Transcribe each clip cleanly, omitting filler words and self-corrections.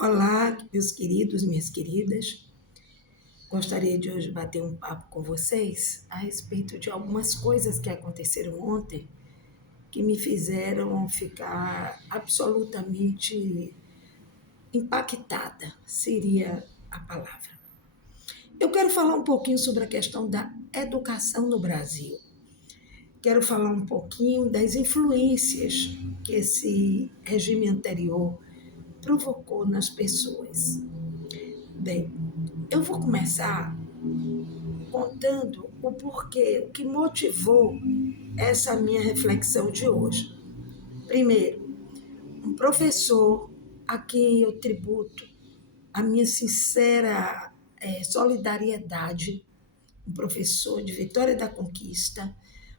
Olá, meus queridos, minhas queridas. Gostaria de hoje bater um papo com vocês a respeito de algumas coisas que aconteceram ontem que me fizeram ficar absolutamente impactada, seria a palavra. Eu quero falar um pouquinho sobre a questão da educação no Brasil. Quero falar um pouquinho das influências que esse regime anterior provocou nas pessoas. Bem, eu vou começar contando o porquê, o que motivou essa minha reflexão de hoje. Primeiro, um professor a quem eu tributo a minha sincera solidariedade, um professor de Vitória da Conquista,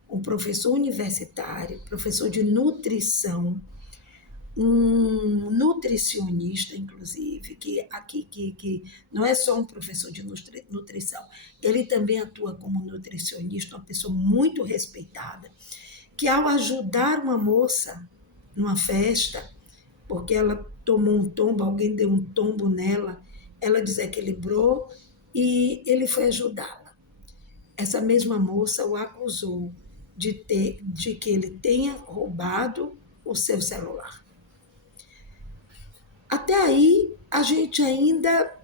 um professor universitário, professor de nutrição, um nutricionista, inclusive, que não é só um professor de nutrição, ele também atua como nutricionista, uma pessoa muito respeitada, que ao ajudar uma moça numa festa, porque ela tomou um tombo, alguém deu um tombo nela, ela desequilibrou e ele foi ajudá-la. Essa mesma moça o acusou de que ele tenha roubado o seu celular. Até aí, a gente ainda,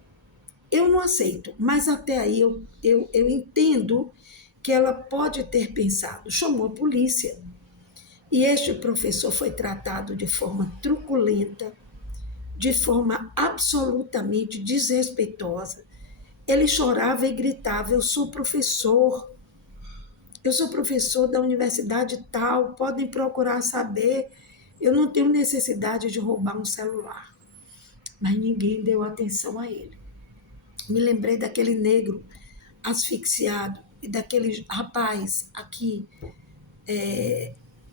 eu não aceito, mas até aí eu entendo que ela pode ter pensado, chamou a polícia, e este professor foi tratado de forma truculenta, de forma absolutamente desrespeitosa. Ele chorava e gritava, eu sou professor da universidade tal, podem procurar saber, eu não tenho necessidade de roubar um celular. Mas ninguém deu atenção a ele. Me lembrei daquele negro asfixiado e daquele rapaz aqui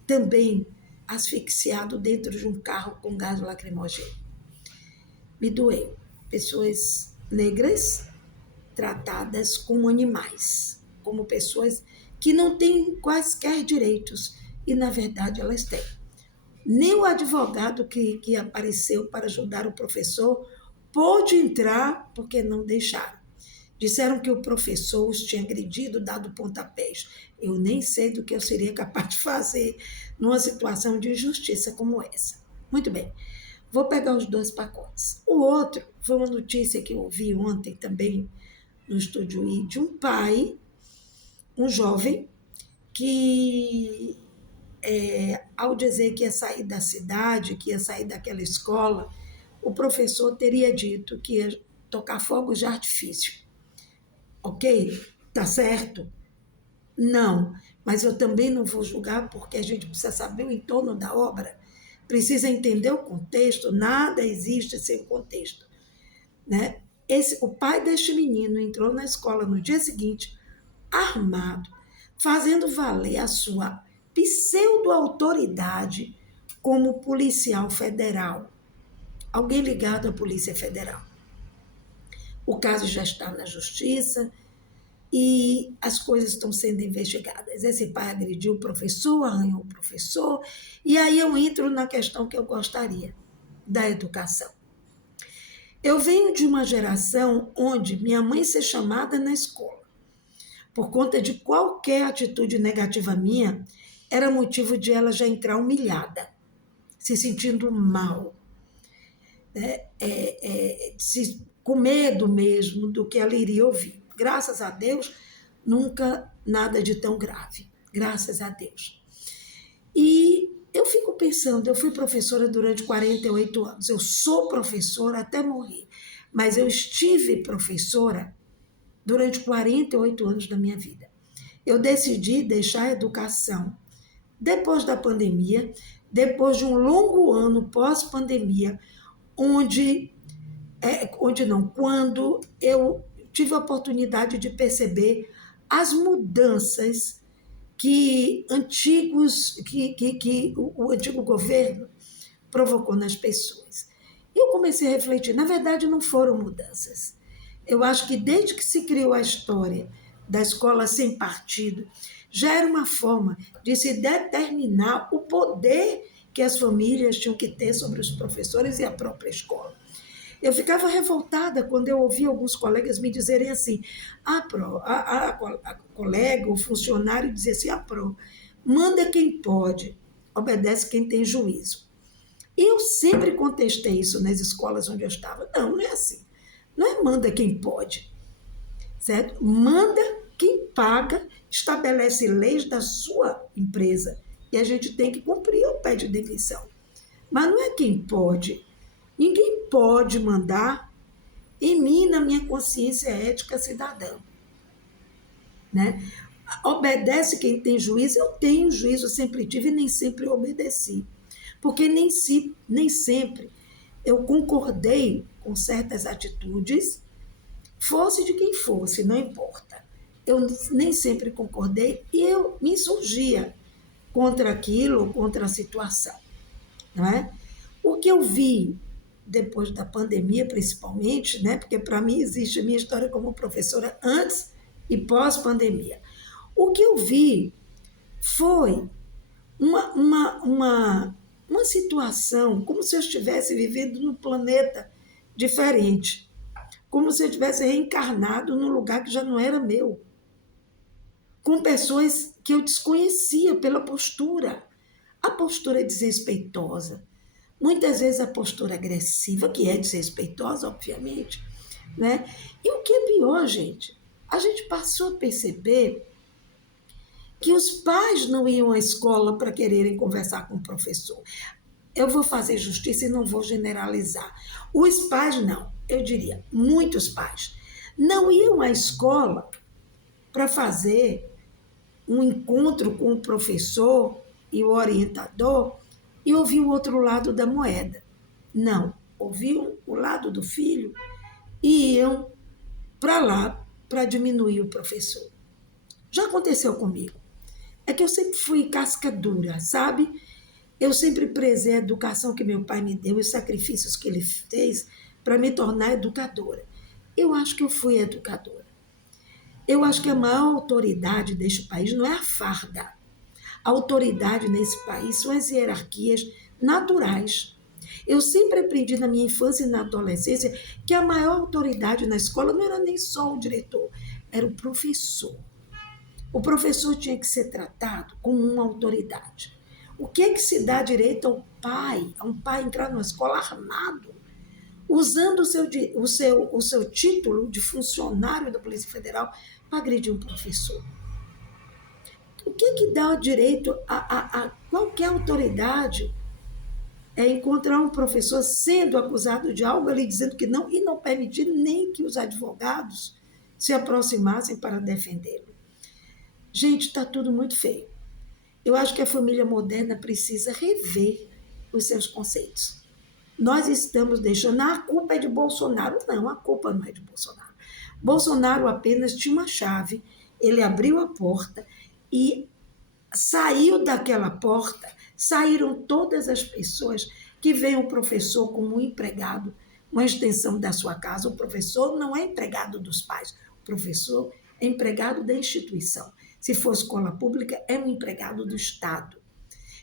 também asfixiado dentro de um carro com gás lacrimogêneo. Me doeu. Pessoas negras tratadas como animais, como pessoas que não têm quaisquer direitos e, na verdade, elas têm. Nem o advogado que apareceu para ajudar o professor pôde entrar porque não deixaram. Disseram que o professor os tinha agredido, dado pontapés. Eu nem sei do que eu seria capaz de fazer numa situação de injustiça como essa. Muito bem, vou pegar os dois pacotes. O outro foi uma notícia que eu ouvi ontem também no Estúdio I, de um pai, um jovem, que ao dizer que ia sair da cidade, que ia sair daquela escola, o professor teria dito que ia tocar fogos de artifício. Ok? Tá certo? Não, mas eu também não vou julgar porque a gente precisa saber o entorno da obra, precisa entender o contexto, nada existe sem contexto. Né? O pai deste menino entrou na escola no dia seguinte, armado, fazendo valer a sua pseudo-autoridade como policial federal, alguém ligado à Polícia Federal. O caso já está na justiça e as coisas estão sendo investigadas. Esse pai agrediu o professor, arranhou o professor, e aí eu entro na questão que eu gostaria, da educação. Eu venho de uma geração onde minha mãe ser chamada na escola por conta de qualquer atitude negativa minha, era motivo de ela já entrar humilhada, se sentindo mal, né? Com medo mesmo do que ela iria ouvir. Graças a Deus, nunca nada de tão grave, graças a Deus. E eu fico pensando, eu fui professora durante 48 anos, eu sou professora até morrer, mas eu estive professora durante 48 anos da minha vida. Eu decidi deixar a educação depois da pandemia, depois de um longo ano pós-pandemia, quando eu tive a oportunidade de perceber as mudanças que o antigo governo provocou nas pessoas. Eu comecei a refletir, na verdade não foram mudanças. Eu acho que desde que se criou a história da escola sem partido, já era uma forma de se determinar o poder que as famílias tinham que ter sobre os professores e a própria escola. Eu ficava revoltada quando eu ouvia alguns colegas me dizerem assim, a colega, o funcionário dizia assim, manda quem pode, obedece quem tem juízo. Eu sempre contestei isso nas escolas onde eu estava. Não, não é assim. Não é manda quem pode, certo? Manda quem paga, estabelece leis da sua empresa e a gente tem que cumprir ou pede demissão. Mas não é quem pode. Ninguém pode mandar em mim, na minha consciência ética cidadã, né? Obedece quem tem juízo, eu tenho juízo, eu sempre tive e nem sempre obedeci. Porque nem sempre eu concordei com certas atitudes, fosse de quem fosse, não importa. Eu nem sempre concordei e eu me insurgia contra aquilo, contra a situação, não é? O que eu vi depois da pandemia, principalmente, né? Porque para mim existe a minha história como professora antes e pós-pandemia. O que eu vi foi uma situação como se eu estivesse vivendo num planeta diferente, como se eu tivesse reencarnado num lugar que já não era meu, com pessoas que eu desconhecia pela postura. A postura desrespeitosa, muitas vezes a postura agressiva, que é desrespeitosa, obviamente, né? E o que é pior, gente, a gente passou a perceber que os pais não iam à escola para quererem conversar com o professor. Eu vou fazer justiça e não vou generalizar. Os pais não, eu diria, muitos pais não iam à escola para fazer um encontro com o professor e o orientador e ouvir o outro lado da moeda. Não, ouviam o lado do filho e iam para lá para diminuir o professor. Já aconteceu comigo. É que eu sempre fui casca dura, sabe? Eu sempre prezei a educação que meu pai me deu e os sacrifícios que ele fez para me tornar educadora. Eu acho que eu fui educadora. Eu acho que a maior autoridade deste país não é a farda. A autoridade nesse país são as hierarquias naturais. Eu sempre aprendi na minha infância e na adolescência que a maior autoridade na escola não era nem só o diretor, era o professor. O professor tinha que ser tratado como uma autoridade. O que é que se dá direito ao pai, a um pai entrar numa escola armado, usando o seu título de funcionário da Polícia Federal para agredir um professor? O que é que dá direito a qualquer autoridade encontrar um professor sendo acusado de algo ali, dizendo que não, e não permitir nem que os advogados se aproximassem para defendê-lo? Gente, está tudo muito feio. Eu acho que a família moderna precisa rever os seus conceitos. Nós estamos deixando, a culpa é de Bolsonaro. Não, a culpa não é de Bolsonaro. Bolsonaro apenas tinha uma chave, ele abriu a porta e saiu daquela porta, saíram todas as pessoas que veem o professor como um empregado, uma extensão da sua casa. O professor não é empregado dos pais, o professor é empregado da instituição. Se for escola pública, é um empregado do Estado.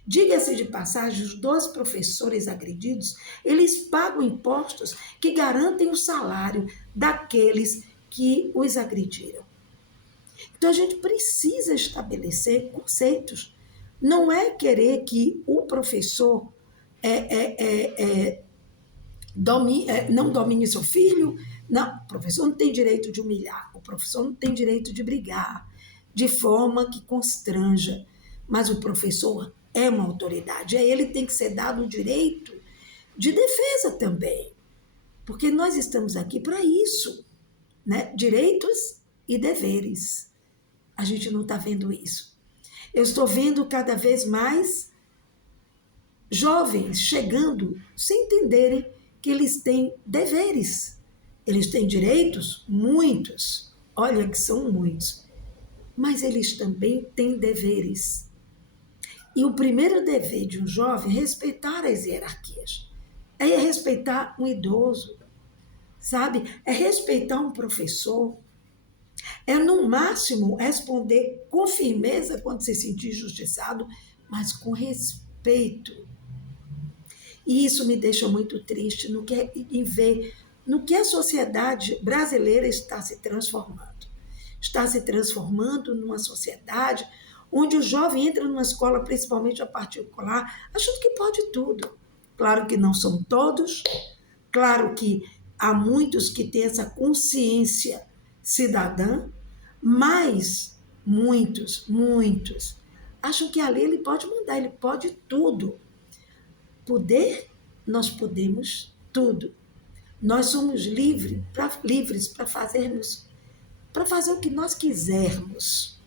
Diga-se de passagem, os 2 professores agredidos, eles pagam impostos que garantem o salário daqueles que os agrediram. Então, a gente precisa estabelecer conceitos. Não é querer que o professor não domine seu filho. Não, o professor não tem direito de humilhar, o professor não tem direito de brigar de forma que constranja, mas o professor é uma autoridade, a ele tem que ser dado o direito de defesa também, porque nós estamos aqui para isso, né? Direitos e deveres. A gente não está vendo isso. Eu estou vendo cada vez mais jovens chegando sem entenderem que eles têm deveres. Eles têm direitos? Muitos. Olha que são muitos. Mas eles também têm deveres. E o primeiro dever de um jovem é respeitar as hierarquias. É respeitar um idoso, sabe? É respeitar um professor. É, no máximo, responder com firmeza quando se sentir injustiçado, mas com respeito. E isso me deixa muito triste em ver no que a sociedade brasileira está se transformando. Está se transformando numa sociedade onde o jovem entra numa escola, principalmente a particular, achando que pode tudo. Claro que não são todos, claro que há muitos que têm essa consciência cidadã, mas muitos, acham que ali ele pode mandar, ele pode tudo. Poder, nós podemos tudo. Nós somos livres para fazer o que nós quisermos,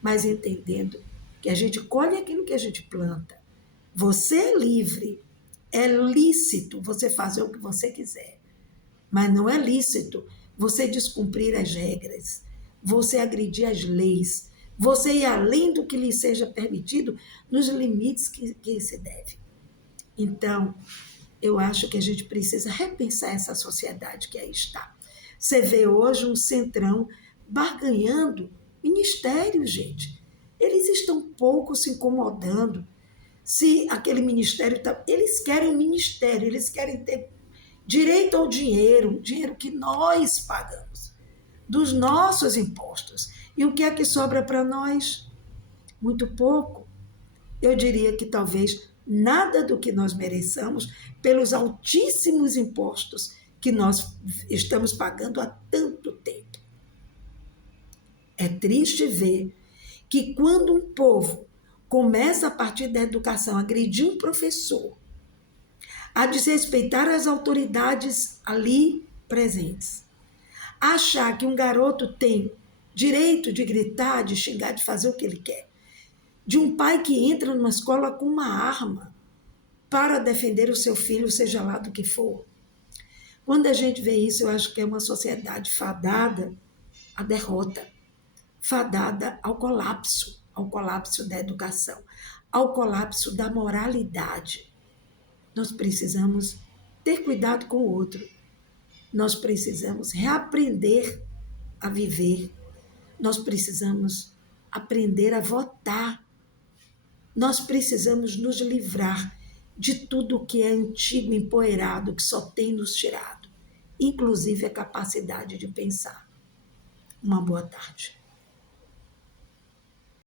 mas entendendo que a gente colhe aquilo que a gente planta. Você é livre, é lícito você fazer o que você quiser, mas não é lícito você descumprir as regras, você agredir as leis, você ir além do que lhe seja permitido nos limites que se deve. Então, eu acho que a gente precisa repensar essa sociedade que aí está. Você vê hoje um centrão barganhando ministérios, gente. Eles estão pouco se incomodando. Se aquele ministério está... Eles querem um ministério, eles querem ter direito ao dinheiro, dinheiro que nós pagamos, dos nossos impostos. E o que é que sobra para nós? Muito pouco. Eu diria que talvez nada do que nós mereçamos pelos altíssimos impostos que nós estamos pagando há tanto tempo. É triste ver que quando um povo começa a partir da educação a agredir um professor, a desrespeitar as autoridades ali presentes, a achar que um garoto tem direito de gritar, de xingar, de fazer o que ele quer, de um pai que entra numa escola com uma arma para defender o seu filho, seja lá do que for. Quando a gente vê isso, eu acho que é uma sociedade fadada à derrota, fadada ao colapso da educação, ao colapso da moralidade. Nós precisamos ter cuidado com o outro, nós precisamos reaprender a viver, nós precisamos aprender a votar, nós precisamos nos livrar de tudo que é antigo, empoeirado, que só tem nos tirado, inclusive a capacidade de pensar. Uma boa tarde.